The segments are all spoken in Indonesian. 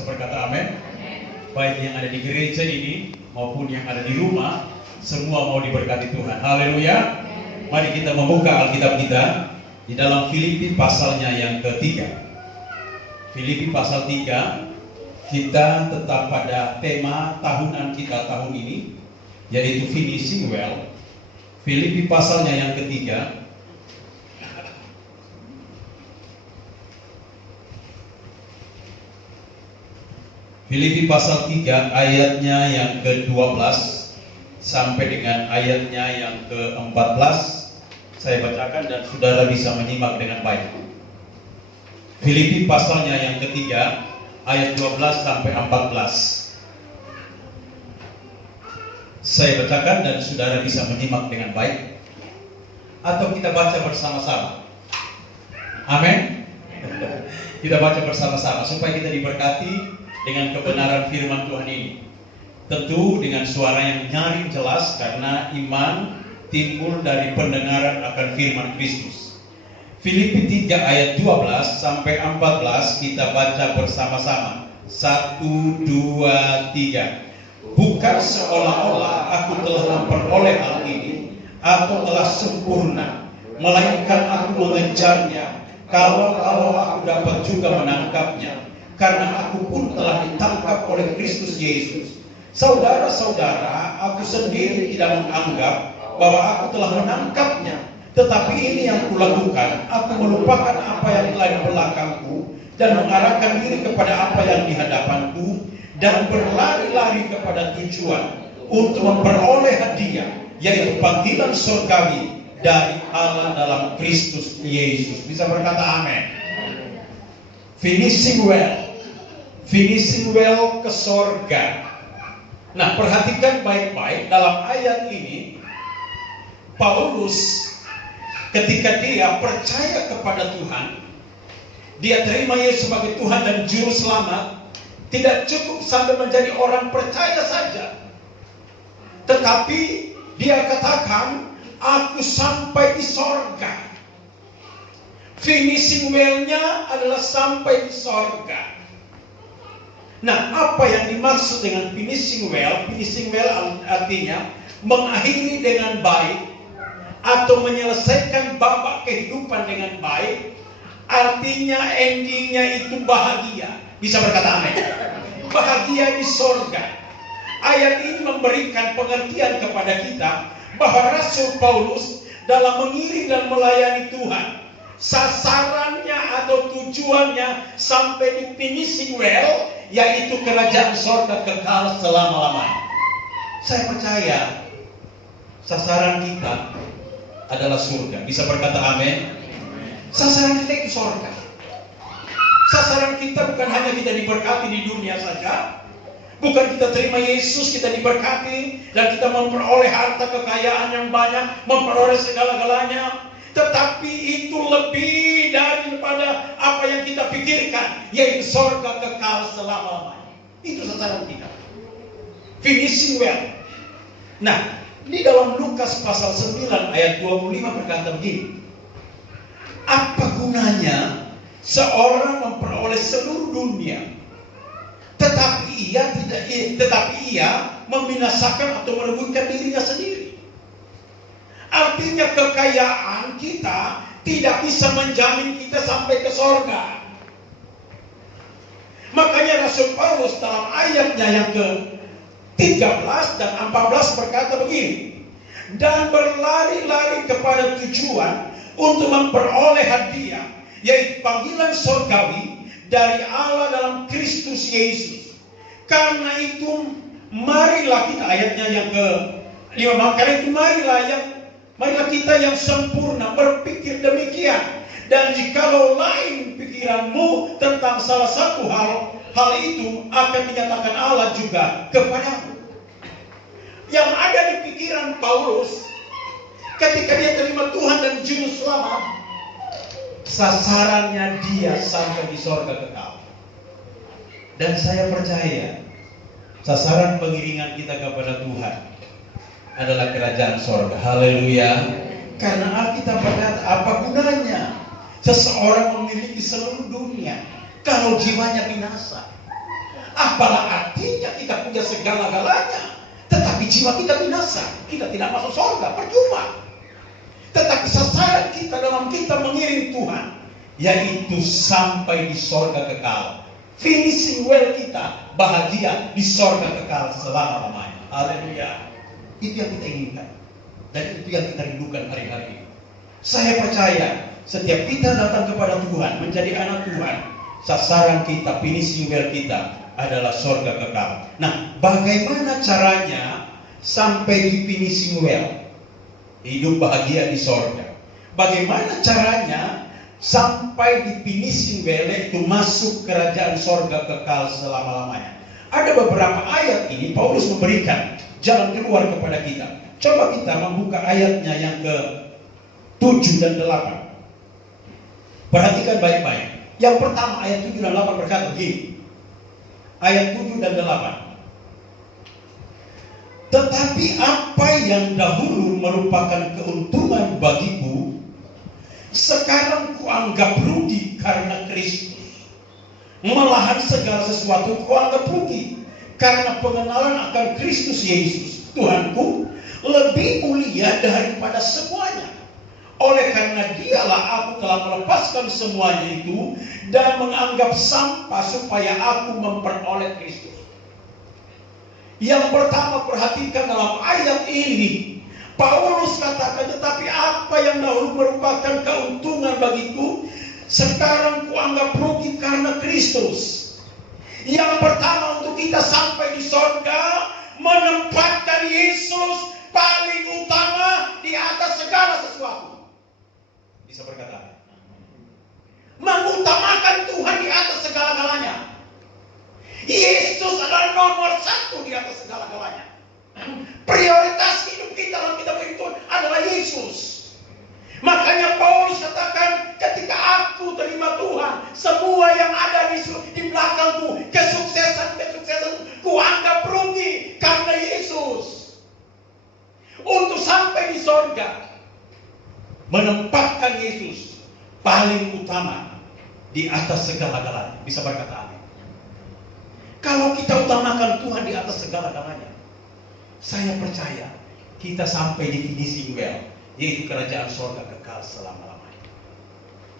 Seperti kata amin. Baik yang ada di gereja ini maupun yang ada di rumah, semua mau diberkati Tuhan. Haleluya. Mari kita membuka Alkitab kita di dalam Filipi pasalnya yang ketiga. Filipi pasal 3. Kita tetap pada tema tahunan kita tahun ini, yaitu finishing well. Filipi pasalnya yang ketiga. Filipi pasal 3 ayatnya yang ke-12 sampai dengan ayatnya yang ke-14. Saya bacakan dan saudara bisa menyimak dengan baik. Filipi pasalnya yang ketiga ayat 12 sampai 14. Saya bacakan dan saudara bisa menyimak dengan baik. Atau kita baca bersama-sama. Amin. Kita baca bersama-sama supaya kita diberkati dengan kebenaran firman Tuhan ini. Tentu dengan suara yang nyaring jelas, karena iman timbul dari pendengaran akan firman Kristus. Filipi 3 ayat 12 sampai 14 kita baca bersama-sama. 1, 2, 3. Bukan seolah-olah aku telah memperoleh hal ini atau telah sempurna, melainkan aku mengejarnya, kalau aku dapat juga menangkapnya. Karena aku pun telah ditangkap oleh Kristus Yesus. Saudara-saudara, aku sendiri tidak menganggap bahwa aku telah menangkapnya. Tetapi ini yang kulakukan, aku melupakan apa yang telah di belakangku dan mengarahkan diri kepada apa yang di hadapanku, dan berlari-lari kepada tujuan untuk memperoleh hadiah, yaitu panggilan surgawi dari Allah dalam Kristus Yesus. Bisa berkata amin. Finishing well. Finishing well ke sorga. Nah, perhatikan baik-baik dalam ayat ini. Paulus ketika dia percaya kepada Tuhan, dia terima Yesus sebagai Tuhan dan Juru Selamat, tidak cukup sampai menjadi orang percaya saja, tetapi dia katakan, aku sampai di sorga. Finishing well-nya adalah sampai di sorga. Nah, apa yang dimaksud dengan finishing well? Finishing well artinya mengakhiri dengan baik atau menyelesaikan babak kehidupan dengan baik. Artinya endingnya itu bahagia. Bisa berkata amin. Bahagia di sorga. Ayat ini memberikan pengertian kepada kita bahwa Rasul Paulus dalam mengiring dan melayani Tuhan, sasarannya atau tujuannya sampai di finishing well, yaitu kerajaan sorga kekal selama-lamanya. Saya percaya sasaran kita adalah surga. Bisa berkata amin. Sasaran kita itu sorga. Sasaran kita bukan hanya kita diberkati di dunia saja, bukan kita terima Yesus kita diberkati dan kita memperoleh harta kekayaan yang banyak, memperoleh segala-galanya, tetapi itu lebih daripada apa yang kita pikirkan, yaitu sorga kekal selama-lamanya. Itu sasaran kita. Finishing well. Nah, di dalam Lukas pasal 9 ayat 25 berkata begini. Apa gunanya seorang memperoleh seluruh dunia, tetapi ia membinasakan atau merebutkan dirinya sendiri? Artinya kekayaan kita tidak bisa menjamin kita sampai ke sorga. Makanya Rasul Paulus dalam ayatnya yang ke-13 dan 14 berkata begini. Dan berlari-lari kepada tujuan untuk memperoleh hadiah, yaitu panggilan sorgawi dari Allah dalam Kristus Yesus. Karena itu marilah kita, ayatnya yang ke-5, karena itu marilah kita yang sempurna berpikir demikian. Dan jikalau lain pikiranmu tentang salah satu hal itu akan dinyatakan Allah juga kepadamu. Yang ada di pikiran Paulus ketika dia terima Tuhan dan Juru Selamat, sasarannya dia sampai di sorga kekal. Dan saya percaya sasaran pengiringan kita kepada Tuhan adalah kerajaan sorga. Haleluya. Karena Alkitab berkata, apa gunanya seseorang memiliki seluruh dunia kalau jiwanya binasa? Apalah artinya kita punya segala-galanya, tetapi jiwa kita binasa, kita tidak masuk surga, percuma. Tetapi sasaran kita dalam kita mengiring Tuhan, yaitu sampai di surga kekal. Finishing well kita bahagia di surga kekal selama-lamanya. Haleluya. Itu yang kita inginkan, dan itu yang kita rindukan hari-hari ini. Saya percaya setiap kita datang kepada Tuhan, menjadi anak Tuhan, sasaran kita, finishing well kita adalah surga kekal. Nah, bagaimana caranya sampai di finishing well, hidup bahagia di surga? Bagaimana caranya sampai di finishing well, itu masuk kerajaan surga kekal selama-lamanya? Ada beberapa ayat ini Paulus memberikan jalan keluar kepada kita. Coba kita membuka ayatnya yang ke-7 dan 8. Perhatikan baik-baik. Yang pertama ayat 7 dan 8 berkata begini. Ayat 7 dan 8. Tetapi apa yang dahulu merupakan keuntungan bagiku, sekarang kuanggap rugi karena Kristus. Malahan segala sesuatu kuanggap rugi karena pengenalan akan Kristus Yesus, Tuhanku, lebih mulia daripada semuanya. Oleh karena dialah aku telah melepaskan semuanya itu dan menganggap sampah supaya aku memperoleh Kristus. Yang pertama, perhatikan dalam ayat ini, Paulus katakan, tetapi apa yang dahulu merupakan keuntungan bagiku, sekarang kuanggap rugi karena Kristus. Yang pertama, untuk kita sampai di surga, menempatkan Yesus paling utama di atas segala sesuatu. Bisa berkata, mengutamakan Tuhan di atas segala-galanya. Yesus adalah nomor 1 di atas segala-galanya. Prioritas hidup kita dalam kita beri Tuhan adalah Yesus. Makanya Paulus katakan, ketika aku terima Tuhan, semua yang ada di belakangku, kesuksesan kuanggap rugi karena Yesus. Untuk sampai di surga, menempatkan Yesus paling utama di atas segala-galanya. Bisa berkata amin. Kalau kita utamakan Tuhan di atas segala-galanya, saya percaya kita sampai di finishing well, yaitu kerajaan surga kekal selama-lamanya.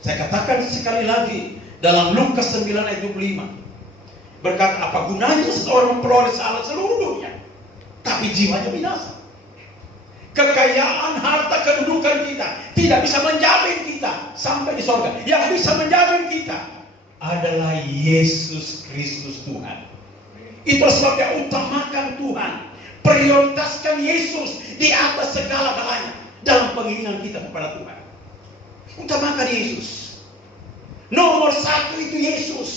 Saya katakan sekali lagi dalam Lukas 9 ayat 25, berkata, apa gunanya seseorang memperoleh seluruh dunia, tapi jiwanya binasa? Kekayaan, harta, kedudukan kita tidak bisa menjamin kita sampai di surga. Yang bisa menjamin kita adalah Yesus Kristus Tuhan. Itu sebabnya utamakan Tuhan, prioritaskan Yesus di atas segala-galanya dalam pengiringan kita kepada Tuhan. Utamakan Yesus. Nomor 1 itu Yesus.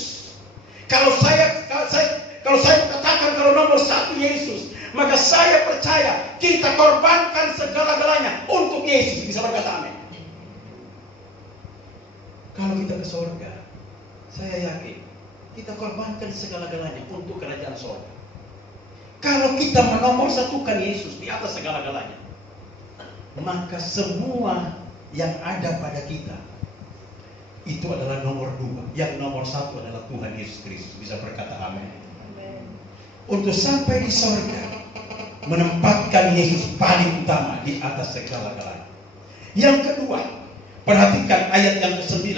Kalau saya katakan kalau nomor 1 Yesus, maka saya percaya kita korbankan segala-galanya untuk Yesus. Bisa berkata amin. Kalau kita ke surga, saya yakin kita korbankan segala-galanya untuk kerajaan surga. Kalau kita menomorsatukan Yesus di atas segala-galanya, maka semua yang ada pada kita itu adalah nomor 2. Yang nomor 1 adalah Tuhan Yesus Kristus. Bisa berkata amin. Untuk sampai di surga, menempatkan Yesus paling utama di atas segala-galanya. Yang kedua, perhatikan ayat yang ke-9.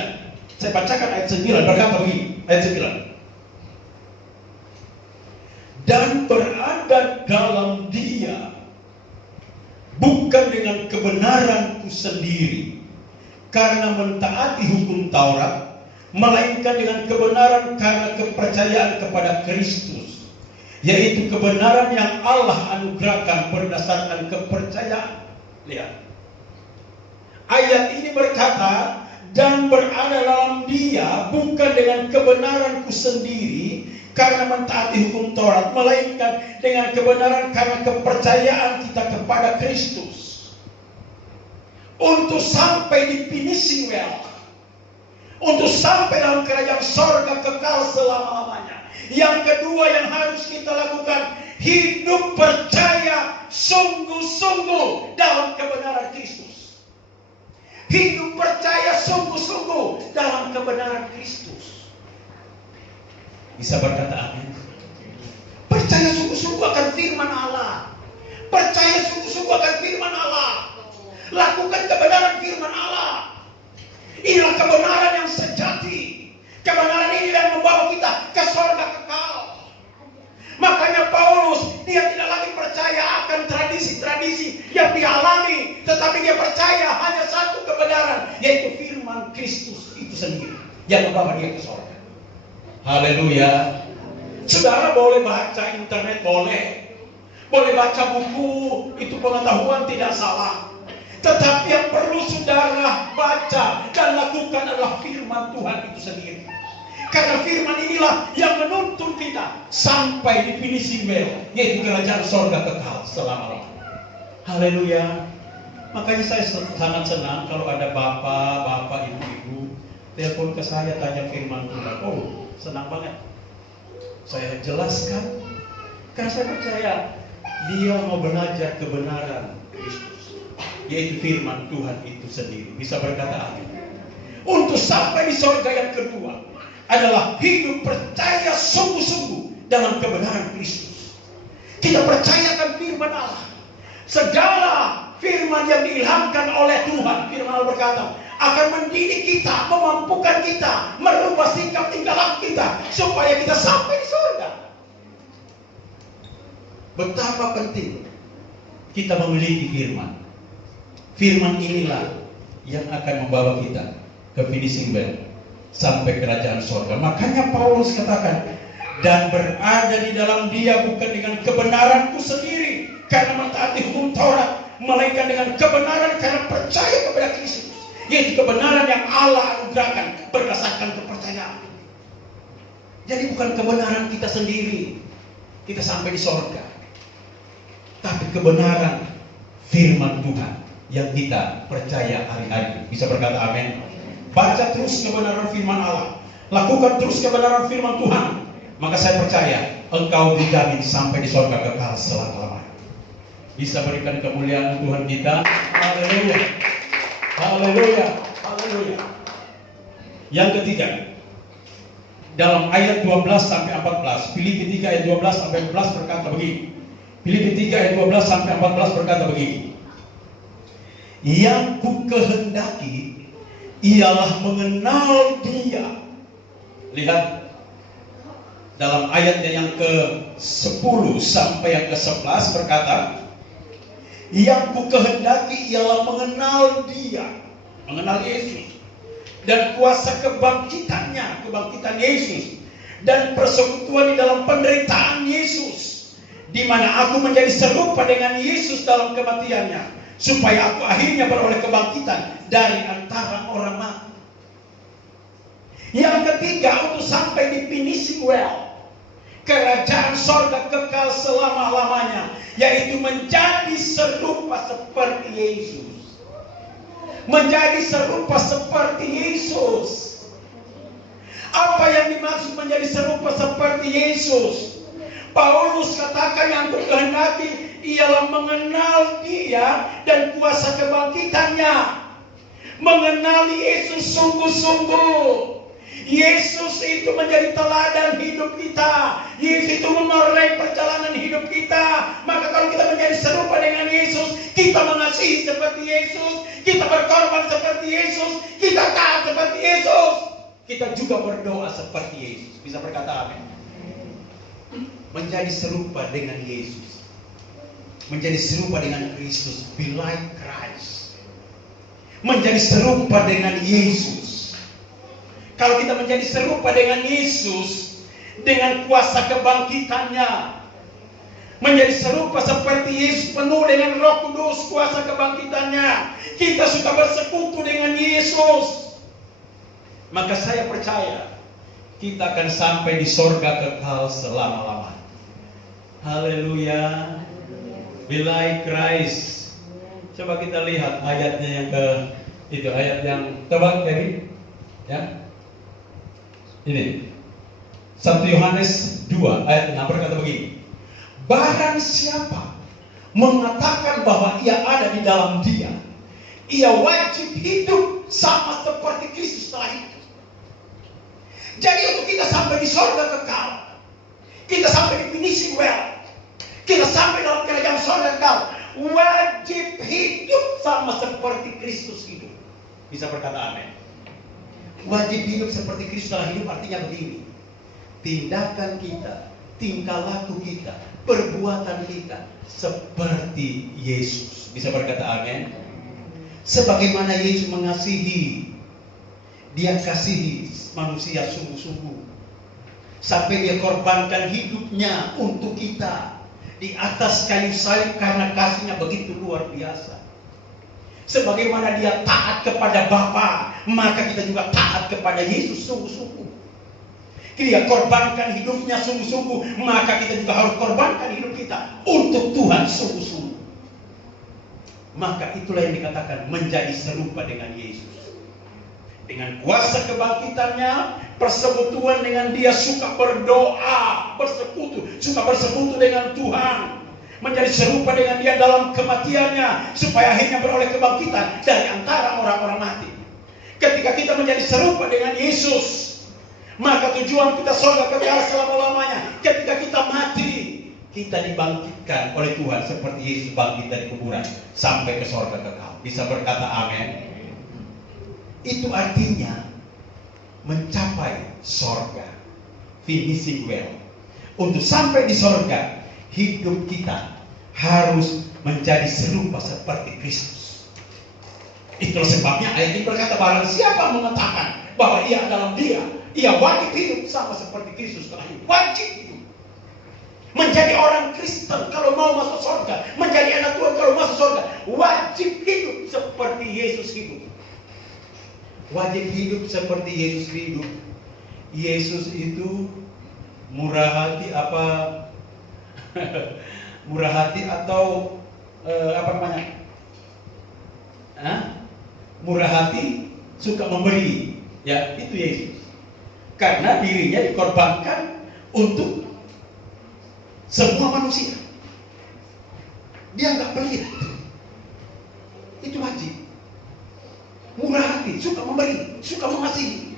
Saya bacakan ayat 9, berkata begini, ayat 9. Dan berada dalam Dia, bukan dengan kebenaranku sendiri, karena mentaati hukum Taurat, melainkan dengan kebenaran karena kepercayaan kepada Kristus, yaitu kebenaran yang Allah anugerahkan berdasarkan kepercayaan. Lihat, ayat ini berkata, dan berada dalam Dia, bukan dengan kebenaranku sendiri, karena mentaati hukum Taurat, melainkan dengan kebenaran karena kepercayaan kita kepada Kristus. Untuk sampai di finishing well, untuk sampai dalam kerajaan sorga kekal selama-lamanya, yang kedua yang harus kita lakukan, hidup percaya sungguh-sungguh dalam kebenaran Kristus. Hidup percaya sungguh-sungguh dalam kebenaran Kristus. Bisa berkata amin. perjuangkan firman Allah. Lakukan kebenaran firman Allah. Inilah kebenaran yang sejati. Kebenaran ini yang membawa kita ke surga kekal. Makanya Paulus, dia tidak lagi percaya akan tradisi-tradisi yang dialami, tetapi dia percaya hanya satu kebenaran, yaitu firman Kristus itu sendiri yang membawa dia ke surga. Haleluya. Saudara boleh baca internet, boleh baca buku, itu pengetahuan tidak salah. Tetapi yang perlu saudara baca dan lakukan adalah firman Tuhan itu sendiri. Karena firman inilah yang menuntun kita sampai di finishing well, yaitu kerajaan sorga kekal selama-lamanya. Haleluya. Makanya saya sangat senang kalau ada bapak, ibu-ibu telepon ke saya tanya firman Tuhan. Oh, senang banget. Saya jelaskan karena saya percaya dia mau belajar kebenaran Kristus, yaitu firman Tuhan itu sendiri. Bisa berkata amin. Untuk sampai di sorga yang kedua adalah hidup percaya sungguh-sungguh dalam kebenaran Kristus. Kita percayakan firman Allah. Segala firman yang diilhamkan oleh Tuhan, firman Allah berkata, akan mendidik kita, memampukan kita, merubah sikap tingkah laku kita, supaya kita sampai di surga. Betapa penting kita memiliki firman. Firman inilah yang akan membawa kita ke finishing well, sampai kerajaan surga. Makanya Paulus katakan, dan berada di dalam dia bukan dengan kebenaranku sendiri karena mentaati hukum Taurat, melainkan dengan kebenaran karena percaya kepada Kristus, yaitu kebenaran yang Allah anugerahkan berdasarkan kepercayaan. Jadi bukan kebenaran kita sendiri kita sampai di surga, tapi kebenaran firman Tuhan yang kita percaya hari-hari. Bisa berkata amin. Baca terus kebenaran firman Allah, lakukan terus kebenaran firman Tuhan, maka saya percaya engkau dijamin sampai di surga kekal selama-lamanya. Bisa berikan kemuliaan Tuhan kita. Haleluya. Haleluya. Haleluya. Yang ketiga, dalam ayat 12 sampai 14, Filipi 3 ayat 12 sampai 14 berkata begini. Filipi 3 ayat 12 sampai 14 berkata begini. Yang ku kehendaki ialah mengenal dia. Lihat dalam ayatnya yang ke-10 sampai yang ke-11 berkata, yang ku kehendaki ialah mengenal dia, mengenal Yesus, dan kuasa kebangkitannya, kebangkitan Yesus, dan persekutuan di dalam penderitaan Yesus, di mana aku menjadi serupa dengan Yesus dalam kematiannya, supaya aku akhirnya beroleh kebangkitan dari antara orang mati. Yang ketiga, untuk sampai di finishing well, kerajaan sorga kekal selama-lamanya, yaitu menjadi serupa seperti Yesus. Menjadi serupa seperti Yesus. Apa yang dimaksud menjadi serupa seperti Yesus? Paulus katakan yang ku kehendaki ialah mengenal dia dan kuasa kebangkitannya. Mengenali Yesus sungguh-sungguh. Yesus itu menjadi teladan hidup kita. Yesus itu menoreh perjalanan hidup kita. Maka kalau kita menjadi serupa dengan Yesus, kita mengasihi seperti Yesus, kita berkorban seperti Yesus, kita taat seperti Yesus, kita juga berdoa seperti Yesus. Bisa berkata amin. Menjadi serupa dengan Yesus, menjadi serupa dengan Kristus, be like Christ. Menjadi serupa dengan Yesus. Kalau kita menjadi serupa dengan Yesus, dengan kuasa kebangkitannya, menjadi serupa seperti Yesus, penuh dengan Roh Kudus, kuasa kebangkitannya, kita suka bersekutu dengan Yesus, maka saya percaya kita akan sampai di surga kekal selama-lamanya. Haleluya. Be like Christ. Coba kita lihat ayatnya yang itu ayat yang coba Kevin, ya. Ini 1 Yohanes 2 ayat 6 berkata begini. Barang siapa mengatakan bahwa ia ada di dalam dia, ia wajib hidup sama seperti Kristus telah hidup. Jadi untuk kita sampai di surga kekal, kita sampai di finishing well, kita sampai dalam kerajaan surga kekal, wajib hidup sama seperti Kristus hidup. Bisa berkata amin. Wajib hidup seperti Kristus telah hidup artinya begini. Tindakan kita, tingkah laku kita, perbuatan kita seperti Yesus. Bisa berkata amin. Sebagaimana Yesus mengasihi, Dia kasihi manusia sungguh-sungguh. Sampai Dia korbankan hidupnya untuk kita di atas kayu salib karena kasihnya begitu luar biasa. Sebagaimana Dia taat kepada Bapa, maka kita juga taat kepada Yesus sungguh-sungguh. Dia korbankan hidupnya sungguh-sungguh, maka kita juga harus korbankan hidup kita untuk Tuhan sungguh-sungguh. Maka itulah yang dikatakan menjadi serupa dengan Yesus. Dengan kuasa kebangkitannya, persekutuan dengan Dia, suka berdoa, suka bersekutu dengan Tuhan, menjadi serupa dengan Dia dalam kematiannya, supaya akhirnya beroleh kebangkitan dari antara orang-orang mati. Ketika kita menjadi serupa dengan Yesus, maka tujuan kita surga kekal selama-lamanya. Ketika kita mati, kita dibangkitkan oleh Tuhan seperti Yesus bangkit dari kuburan sampai ke surga kekal. Bisa berkata amin. Itu artinya mencapai sorga, finishing well. Untuk sampai di sorga, hidup kita harus menjadi serupa seperti Kristus. Itulah sebabnya ayat ini berkata, barang siapa mengatakan bahwa ia dalam Dia, ia wajib hidup sama seperti Kristus telah hidup. Wajib hidup. Menjadi orang Kristen kalau mau masuk sorga, menjadi anak Tuhan kalau masuk sorga, wajib hidup seperti Yesus hidup. Wajib hidup seperti Yesus hidup. Yesus itu murah hati apa? Murah hati atau apa namanya? Murah hati, suka memberi. Ya, itu Yesus. Karena dirinya dikorbankan untuk semua manusia. Dia nggak pelit. Itu wajib. Murah hati, suka memberi, suka mengasihi.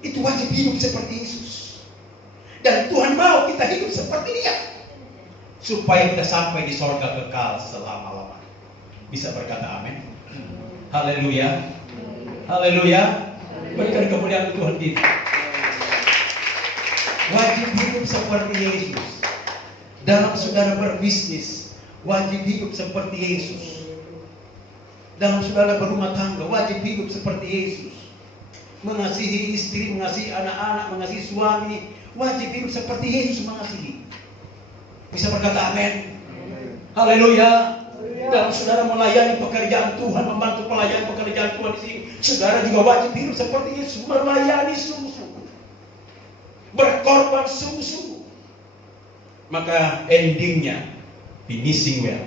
Itu wajib hidup seperti Yesus. Dan Tuhan mau kita hidup seperti Dia, supaya kita sampai di sorga kekal selama-lamanya. Bisa berkata amin. Haleluya. Haleluya. Berikan kemuliaan Tuhan kita. Wajib hidup seperti Yesus. Dalam saudara berbisnis, wajib hidup seperti Yesus. Dalam saudara berumah tangga, wajib hidup seperti Yesus. Mengasihi istri, mengasihi anak-anak, mengasihi suami, wajib hidup seperti Yesus mengasihi. Bisa berkata amin. Haleluya. Dalam saudara melayani pekerjaan Tuhan, membantu pelayanan pekerjaan Tuhan di sini, saudara juga wajib hidup seperti Yesus, melayani sungguh-sungguh, berkorban sungguh-sungguh. Maka endingnya finishing well,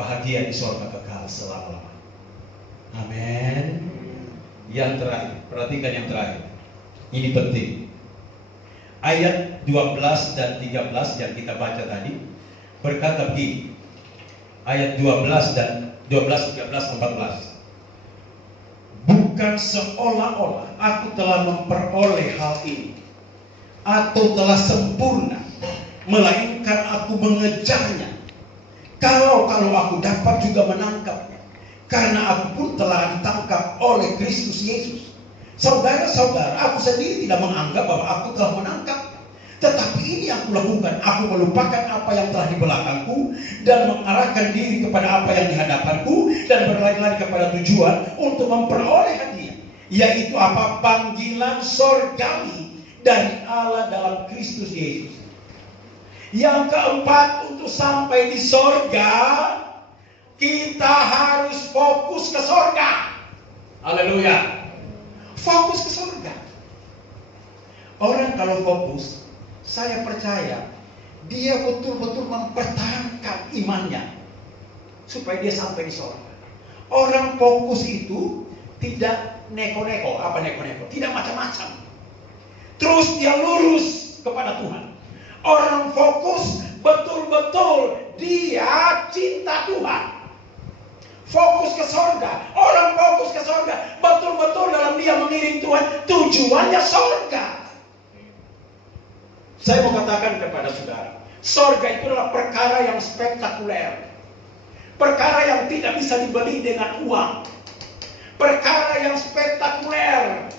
bahagia di surga kekal selama-lamanya. Amin. Yang terakhir, perhatikan yang terakhir. Ini penting. Ayat 12 dan 13 yang kita baca tadi berkata begini. Ayat 12 dan 12, 13, 14. Bukan seolah-olah aku telah memperoleh hal ini atau telah sempurna, melainkan aku mengejarnya. Kalau aku dapat juga menangkapnya, karena aku pun telah ditangkap oleh Kristus Yesus. Saudara-saudara, aku sendiri tidak menganggap bahwa aku telah menangkap, tetapi ini yang aku lakukan. Aku melupakan apa yang telah di belakangku dan mengarahkan diri kepada apa yang di hadapanku, dan berlari-lari kepada tujuan untuk memperoleh hadiah, yaitu apa? Panggilan sorgawi dari Allah dalam Kristus Yesus. Yang keempat, untuk sampai di sorga, kita harus fokus ke sorga. Haleluya. Fokus ke sorga. Orang kalau fokus, saya percaya dia betul-betul mempertahankan imannya supaya dia sampai di sorga. Orang fokus itu tidak neko-neko. Apa neko-neko? Tidak macam-macam. Terus dia lurus kepada Tuhan. Orang fokus betul-betul dia cinta Tuhan. Fokus ke sorga. Orang fokus ke sorga, betul-betul dalam dia mengiring Tuhan, tujuannya sorga. Saya mau katakan kepada saudara, Sorga itu adalah perkara yang spektakuler. Perkara yang tidak bisa dibeli dengan uang. Perkara yang spektakuler.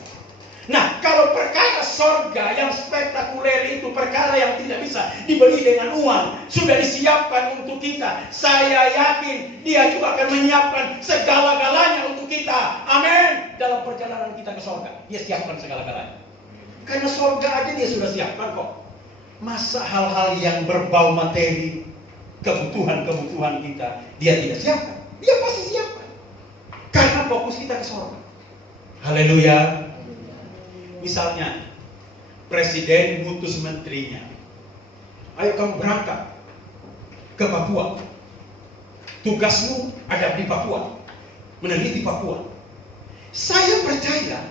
Nah, kalau perkara sorga yang spektakuler itu perkara yang tidak bisa dibeli dengan uang, sudah disiapkan untuk kita. Saya yakin Dia juga akan menyiapkan segala-galanya untuk kita. Amin. Dalam perjalanan kita ke sorga, Dia siapkan segala-galanya. Karena sorga aja Dia sudah siapkan kok. Masa hal-hal yang berbau materi, kebutuhan-kebutuhan kita, Dia tidak siapkan? Dia pasti siapkan. Karena fokus kita ke sorga. Haleluya. Misalnya, presiden ngutus menterinya, ayo kamu berangkat ke Papua. Tugasmu ada di Papua, meneliti Papua. Saya percaya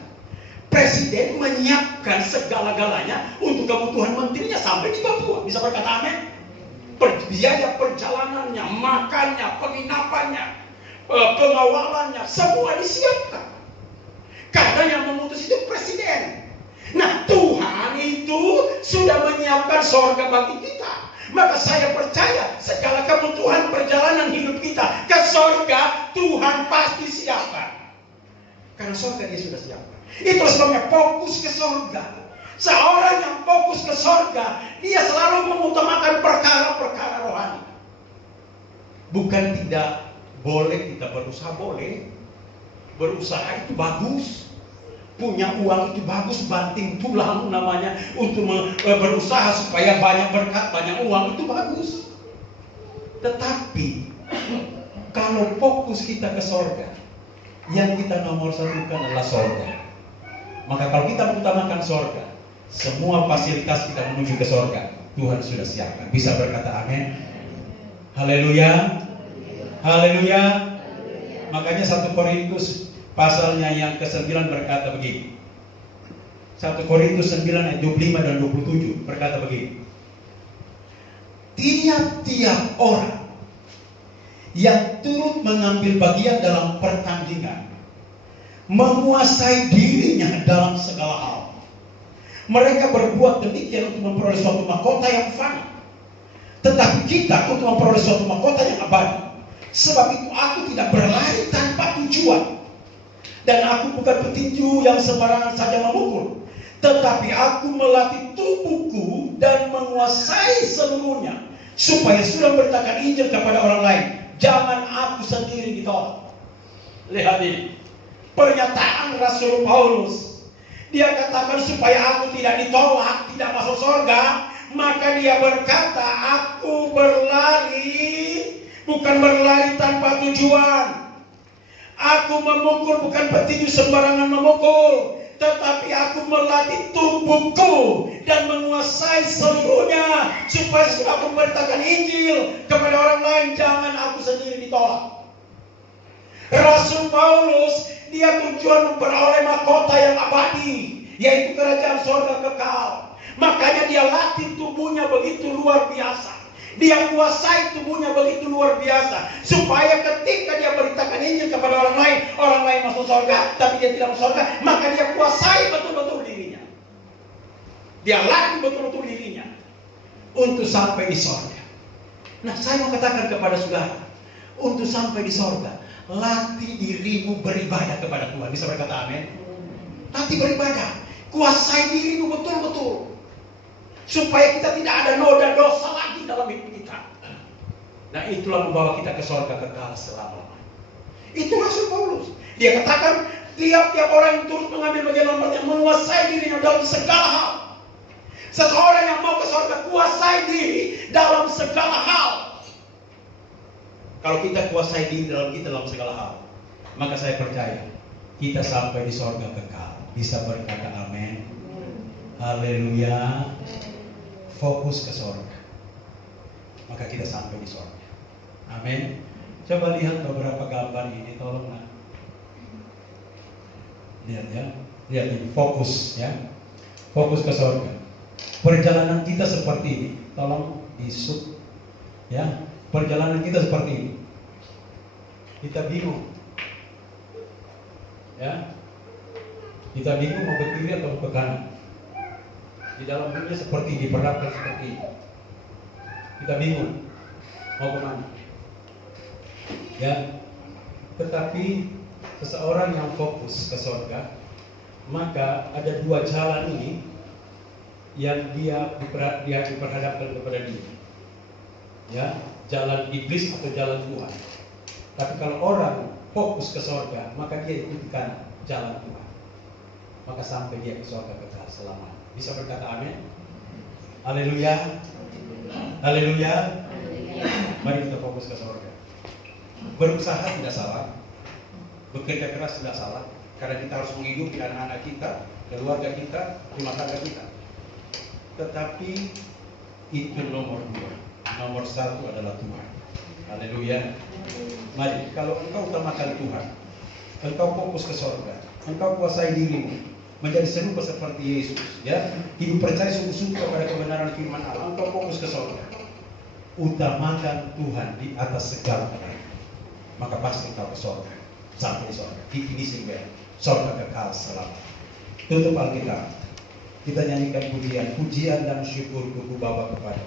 presiden menyiapkan segala-galanya untuk kebutuhan menterinya sampai di Papua. Bisa berkata amin? Biaya perjalanannya, makannya, penginapannya, pengawalannya, semua disiapkan. Karena yang memutus itu presiden. Nah, Tuhan itu sudah menyiapkan sorga bagi kita. Maka saya percaya segala kebutuhan perjalanan hidup kita ke sorga, Tuhan pasti siapkan. Karena sorga Dia sudah siapkan. Itu sebabnya fokus ke sorga. Seorang yang fokus ke sorga, dia selalu mengutamakan perkara-perkara rohani. Bukan tidak boleh kita berusaha, boleh. Berusaha itu bagus. Punya uang itu bagus, banting tulang namanya. Untuk berusaha supaya banyak berkat, banyak uang itu bagus. Tetapi kalau fokus kita ke sorga, yang kita nomor satukan adalah sorga. Maka kalau kita mengutamakan sorga, semua fasilitas kita menuju ke sorga Tuhan sudah siapkan. Bisa berkata amin? Haleluya. Haleluya. Makanya 1 Korintus pasalnya yang ke-9 berkata begini. 1 Korintus 9 ayat 25 dan 27 berkata begini. Tiap-tiap orang yang turut mengambil bagian dalam pertandingan menguasai dirinya dalam segala hal. Mereka berbuat demikian untuk memperoleh suatu mahkota yang fana. Tetapi kita untuk memperoleh suatu mahkota yang abadi. Sebab itu aku tidak berlari tanpa tujuan. Dan aku bukan petinju yang sembarangan saja memukul. Tetapi aku melatih tubuhku dan menguasai seluruhnya. Supaya sudah memberitakan Injil kepada orang lain. Jangan aku sendiri ditolak. Lihat ini. Pernyataan Rasul Paulus. Dia katakan supaya aku tidak ditolak, tidak masuk surga. Maka dia berkata, aku berlari, bukan berlari tanpa tujuan. Aku memukul bukan petinju sembarangan memukul. Tetapi aku melatih tubuhku dan menguasai seluruhnya. Supaya sudah aku memberitakan Injil kepada orang lain. Jangan aku sendiri ditolak. Rasul Paulus, dia tujuan memperoleh mahkota yang abadi, yaitu kerajaan surga kekal. Makanya dia latih tubuhnya begitu luar biasa. Dia kuasai tubuhnya begitu luar biasa. Supaya ketika dia beritakan Injil kepada orang lain masuk surga, tapi dia tidak masuk surga, maka dia kuasai betul-betul dirinya. Dia latih betul-betul dirinya untuk sampai di surga. Nah, saya mau katakan kepada saudara, untuk sampai di surga, latih dirimu beribadah kepada Tuhan. Bisa berkata amin? Latih beribadah. Kuasai dirimu betul-betul. Supaya kita tidak ada noda dosa lagi dalam hidup kita. Nah, itulah membawa kita ke surga kekal selama-lamanya. Itu Rasul Paulus. Dia katakan, tiap-tiap orang yang turut mengambil bagian dalam yang menguasai dirinya dalam segala hal. Seseorang yang mau ke surga, kuasai diri dalam segala hal. Kalau kita kuasai diri dalam segala hal, maka saya percaya kita sampai di surga kekal. Bisa berkata amin. Haleluya. Fokus ke surga, maka kita sampai di surga. Amin. Coba lihat beberapa gambar ini, tolonglah. Lihat ya, lihat ini, fokus ya, fokus ke surga. Perjalanan kita seperti ini, tolong di-shoot ya. Perjalanan kita seperti ini. Kita bingung. Ya. Kita bingung mau ke kiri atau ke kanan. Di dalam dunia seperti ini, diperhadapkan seperti ini. Kita bingung mau kemana. Ya, tetapi seseorang yang fokus ke surga, maka ada dua jalan ini yang dia diperhadapkan kepada dia. Ya, jalan iblis atau jalan Tuhan. Tapi kalau orang fokus ke surga, maka dia ikutkan jalan Tuhan. Maka sampai dia ke surga kekal selamanya. Bisa berkata amin? Haleluya. Haleluya. Mari kita fokus ke surga. Berusaha tidak salah, bekerja keras tidak salah, karena kita harus menghidupi anak-anak kita, keluarga kita, rumah tangga kita. Tetapi itu nomor 2. Nomor 1 adalah Tuhan. Haleluya. Mari, kalau engkau utamakan Tuhan, engkau fokus ke surga, engkau kuasai dirimu menjadi serupa seperti Yesus, ya, hidup percaya sungguh-sungguh kepada kebenaran firman Allah, engkau fokus ke surga, utamakan Tuhan di atas segala-galanya, maka pasti engkau ke surga, sampai di surga, di finishing well, surga kekal selamanya. Tutup Alkitab, kita nyanyikan pujian dan syukur Tuhan Bapa kepada